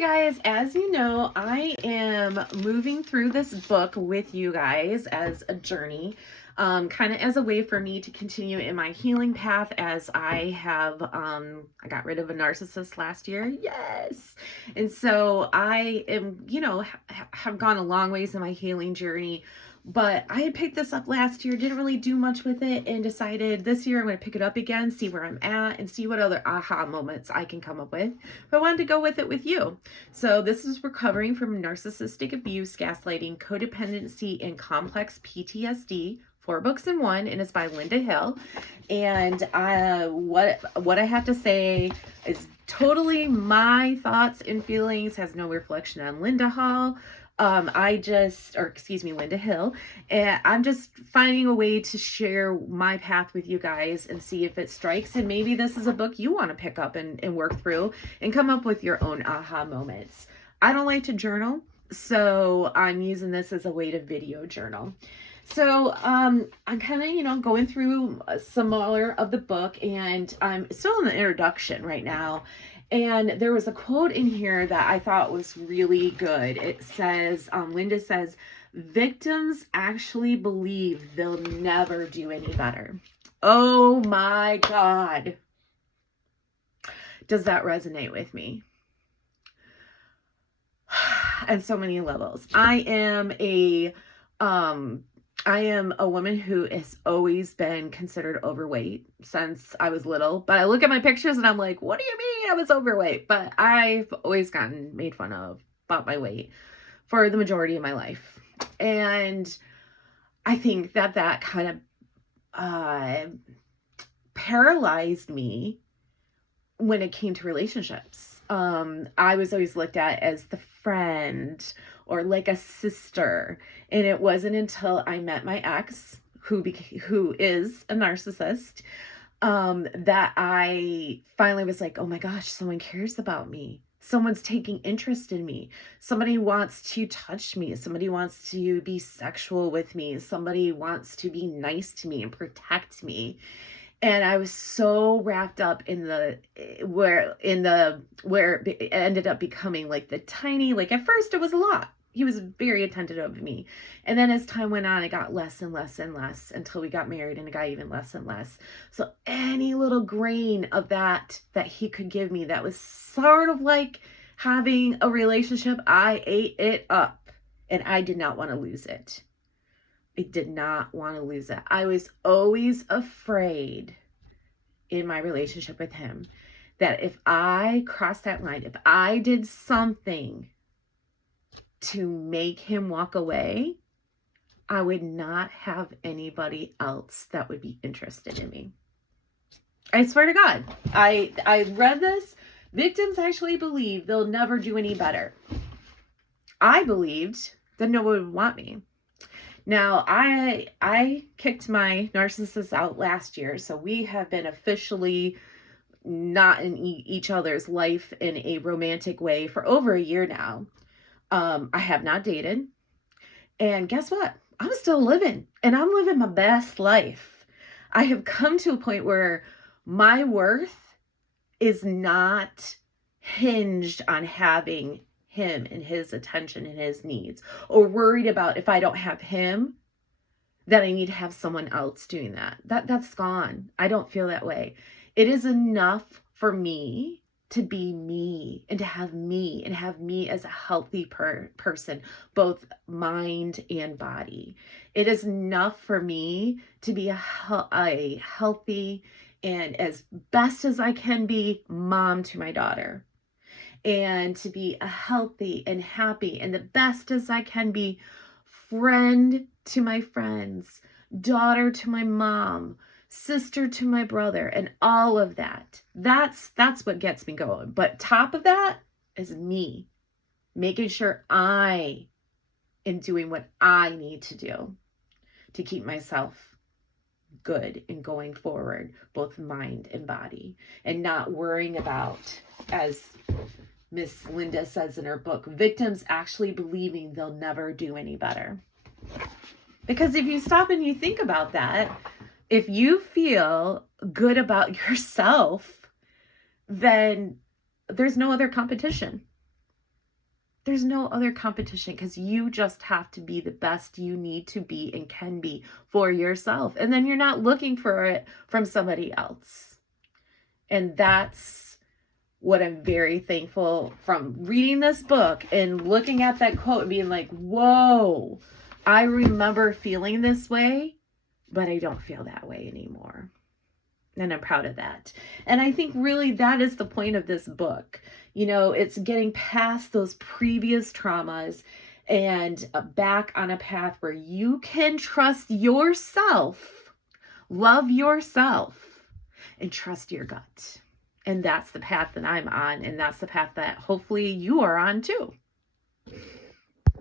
guys, as you know, I am moving through this book with you guys as a journey, kind of as a way for me to continue in my healing path, as I have, I got rid of a narcissist last year. Yes. And so I am, have gone a long ways in my healing journey. But I had picked this up last year, didn't really do much with it, and decided this year I'm going to pick it up again, see where I'm at, and see what other aha moments I can come up with. But I wanted to go with it with you. So this is Recovering from Narcissistic Abuse, Gaslighting, Codependency, and Complex PTSD. 4 books in one, and it's by Linda Hill. And what I have to say is totally my thoughts and feelings, has no reflection on Linda Hill. Linda Hill, and I'm just finding a way to share my path with you guys and see if it strikes. And maybe this is a book you want to pick up and work through and come up with your own aha moments. I don't like to journal, so I'm using this as a way to video journal. So I'm kind of, going through some more of the book, and I'm still in the introduction right now. And there was a quote in here that I thought was really good. It says, Linda says, victims actually believe they'll never do any better. Oh my God. Does that resonate with me? At so many levels. I am a woman who has always been considered overweight since I was little. But I look at my pictures and I'm like, what do you mean I was overweight? But I've always gotten made fun of about my weight for the majority of my life. And I think that kind of paralyzed me when it came to relationships. I was always looked at as the friend or like a sister. And it wasn't until I met my ex, who is a narcissist, that I finally was like, oh my gosh, someone cares about me. Someone's taking interest in me. Somebody wants to touch me. Somebody wants to be sexual with me. Somebody wants to be nice to me and protect me. And I was so wrapped up in where it ended up becoming like the tiny, like at first it was a lot. He was very attentive of me. And then as time went on, it got less and less and less until we got married, and it got even less and less. So any little grain of that he could give me that was sort of like having a relationship, I ate it up, and I did not want to lose it. I did not want to lose it. I was always afraid in my relationship with him that if I crossed that line, if I did something to make him walk away, I would not have anybody else that would be interested in me. I swear to God, I read this. Victims actually believe they'll never do any better. I believed that no one would want me. Now, I kicked my narcissist out last year, so we have been officially not in each other's life in a romantic way for over a year now. I have not dated. And guess what? I'm still living, and I'm living my best life. I have come to a point where my worth is not hinged on having him and his attention and his needs, or worried about if I don't have him, that I need to have someone else doing that. That's gone. I don't feel that way. It is enough for me to be me and to have me as a healthy person, both mind and body. It is enough for me to be a healthy and as best as I can be mom to my daughter, and to be a healthy and happy and the best as I can be friend to my friends, daughter to my mom, sister to my brother, and all of that. That's what gets me going. But top of that is me, making sure I am doing what I need to do to keep myself good and going forward, both mind and body, and not worrying about, as Miss Linda says in her book, victims actually believing they'll never do any better. Because if you stop and you think about that, if you feel good about yourself, then there's no other competition. There's no other competition, because you just have to be the best you need to be and can be for yourself. And then you're not looking for it from somebody else. And that's what I'm very thankful from reading this book and looking at that quote and being like, whoa, I remember feeling this way, but I don't feel that way anymore. And I'm proud of that. And I think really that is the point of this book. You know, it's getting past those previous traumas and back on a path where you can trust yourself, love yourself, and trust your gut. And that's the path that I'm on. And that's the path that hopefully you are on too.